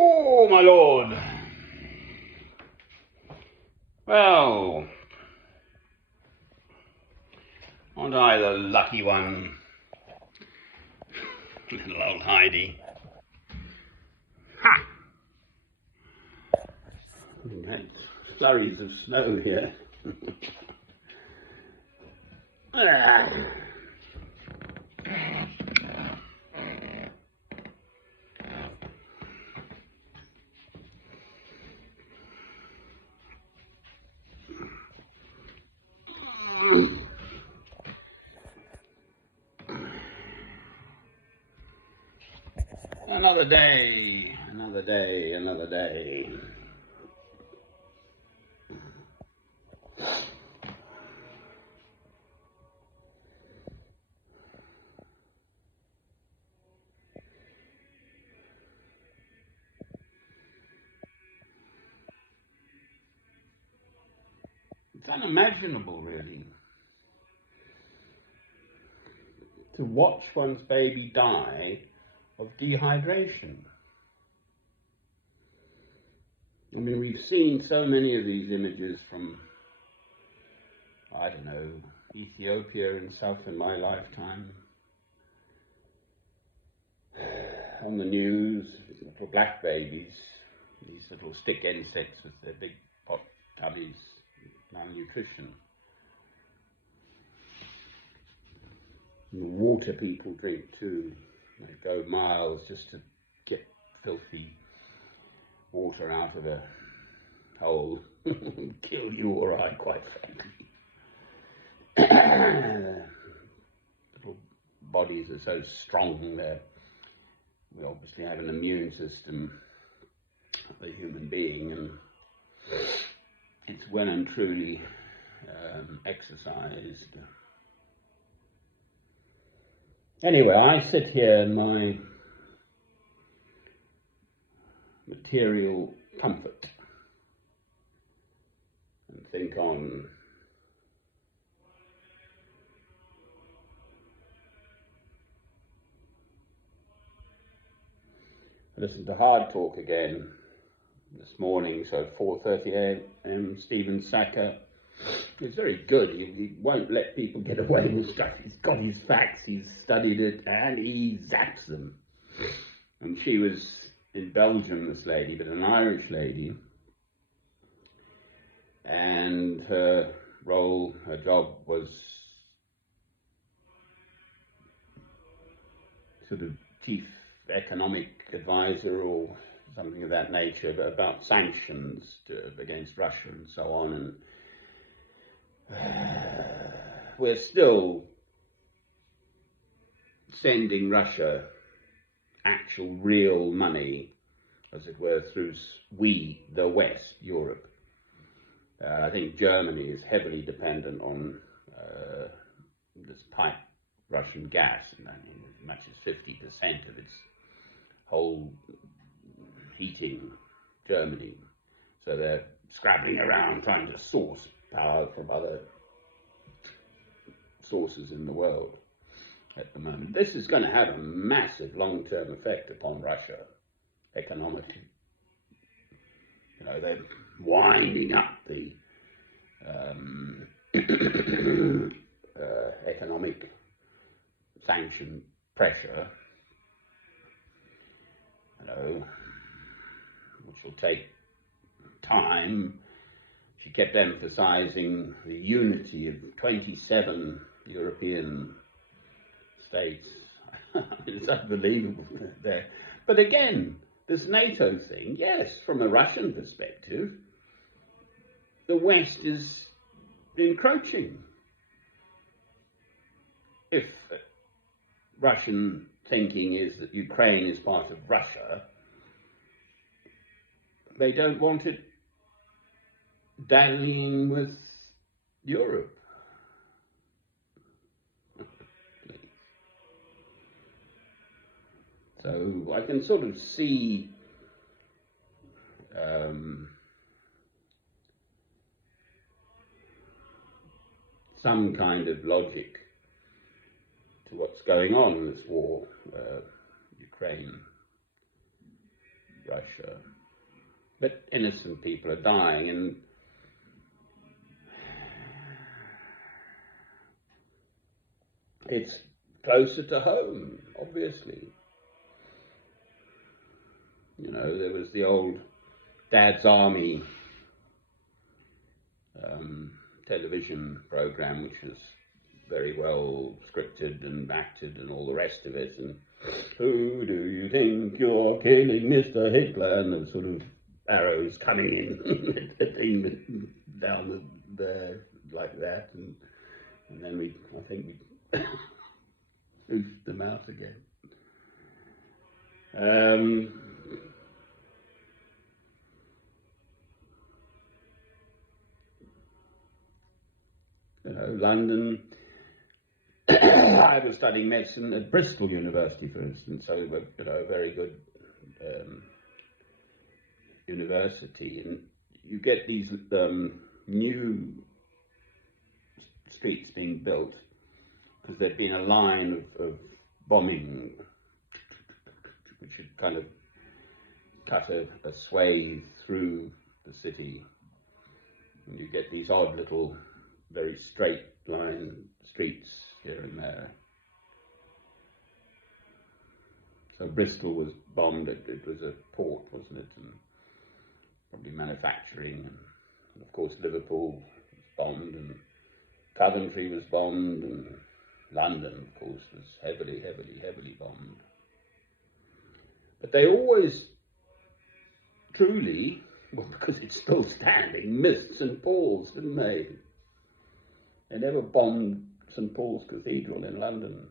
Oh, my lord. Well, aren't I the lucky one? Little old Heidi. Ha! We've had flurries of snow here. Another day, another day, another day. It's unimaginable, really, to watch one's baby die of dehydration. I mean, we've seen so many of these images from, I don't know, Ethiopia and stuff in my lifetime. On the news, little black babies, these little stick insects with their big pot tummies, malnutrition. And the water people drink too. They go miles just to get filthy water out of a hole. Kill you or I, quite frankly. Little bodies are so strong. We obviously have an immune system, the human being, and it's well and truly exercised. Anyway, I sit here in my material comfort and think on I listened to Hard Talk again this morning, so at 4:30 a.m. Stephen Sackur. He's very good. He won't let people get away with stuff. He's got his facts, he's studied it, and he zaps them. And she was in Belgium, this lady, but an Irish lady. And her job was sort of chief economic advisor or something of that nature, but about sanctions against Russia and so on. And we're still sending Russia actual real money, as it were, through the West, Europe. I think Germany is heavily dependent on this pipe Russian gas, and as much as 50% of its whole heating Germany. So they're scrabbling around trying to source power from other sources in the world at the moment. This is going to have a massive long-term effect upon Russia economically. You know, they're winding up the economic sanction pressure, you know, which will take time. She kept emphasizing the unity of 27 European states. It's unbelievable there. But again, this NATO thing, yes, from a Russian perspective, the West is encroaching. If Russian thinking is that Ukraine is part of Russia, they don't want it dallying with Europe. So I can sort of see some kind of logic to what's going on in this war, Ukraine Russia. But innocent people are dying, and it's closer to home, obviously. You know, there was the old Dad's Army television program, which was very well scripted and acted and all the rest of it. And who do you think you're killing, Mr. Hitler? And the sort of arrows coming in down the like that. And then I think we oofed them out again. You know, London. I was studying medicine at Bristol University, for instance, so you know, a very good university, and you get these new streets being built because there'd been a line of bombing which had kind of cut a swathe through the city, and you get these odd little very straight line streets here and there. So Bristol was bombed. It was a port, wasn't it? And probably manufacturing. And of course Liverpool was bombed, and Coventry was bombed, and London, of course, was heavily bombed. But they always truly, well, because it's still standing, missed St. Paul's, didn't they? They never bombed St. Paul's Cathedral in London.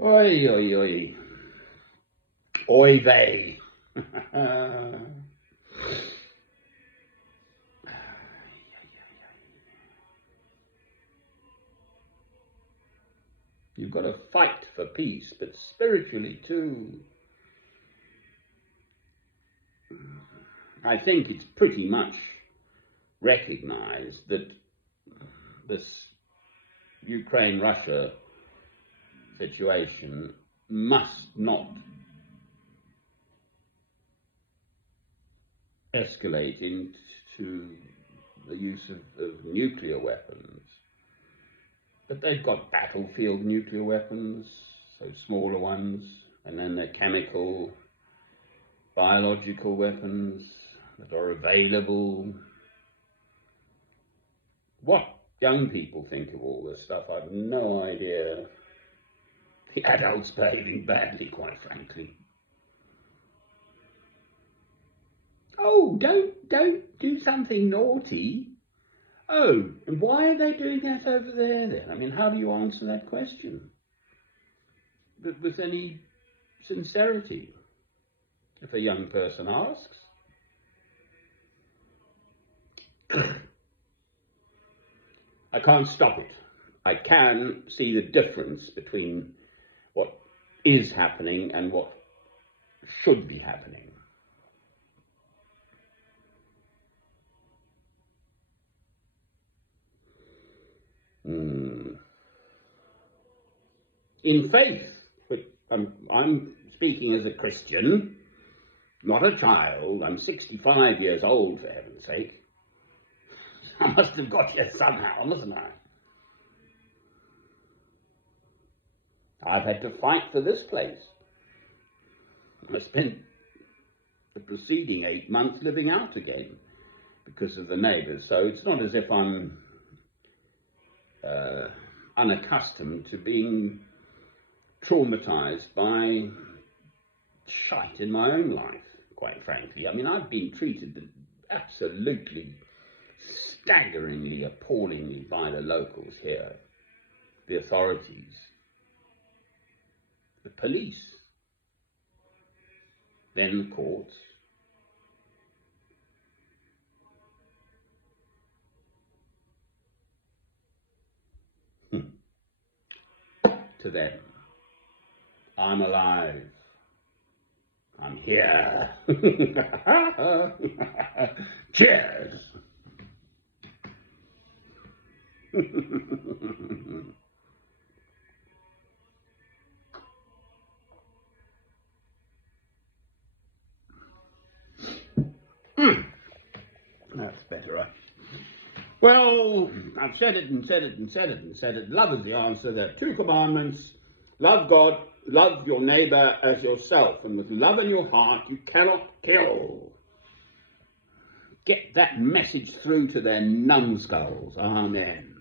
Oi, oi, oi. Oy vey. You've got to fight for peace, but spiritually too. I think it's pretty much recognized that this Ukraine-Russia situation must not escalate into the use of nuclear weapons. But they've got battlefield nuclear weapons, so smaller ones, and then they're chemical, biological weapons that are available. What young people think of all this stuff, I've no idea. The adults behaving badly, quite frankly. Oh, don't do something naughty. Oh, and why are they doing that over there then? I mean, how do you answer that question? With any sincerity, if a young person asks. I can't stop it. I can see the difference between what is happening and what should be happening. In faith, but I'm speaking as a Christian, not a child. I'm 65 years old, for heaven's sake. I must have got here somehow, mustn't I? I've had to fight for this place. I spent the preceding 8 months living out again because of the neighbours, so it's not as if I'm unaccustomed to being traumatised by shite in my own life, quite frankly. I mean, I've been treated absolutely staggeringly, appallingly by the locals here, the authorities, the police, then the courts. To them, I'm alive. I'm here. Cheers. That's better, right? Well, I've said it and said it and said it and said it. Love is the answer. There are 2 commandments. Love God, love your neighbour as yourself. And with love in your heart, you cannot kill. Get that message through to their numbskulls. Amen.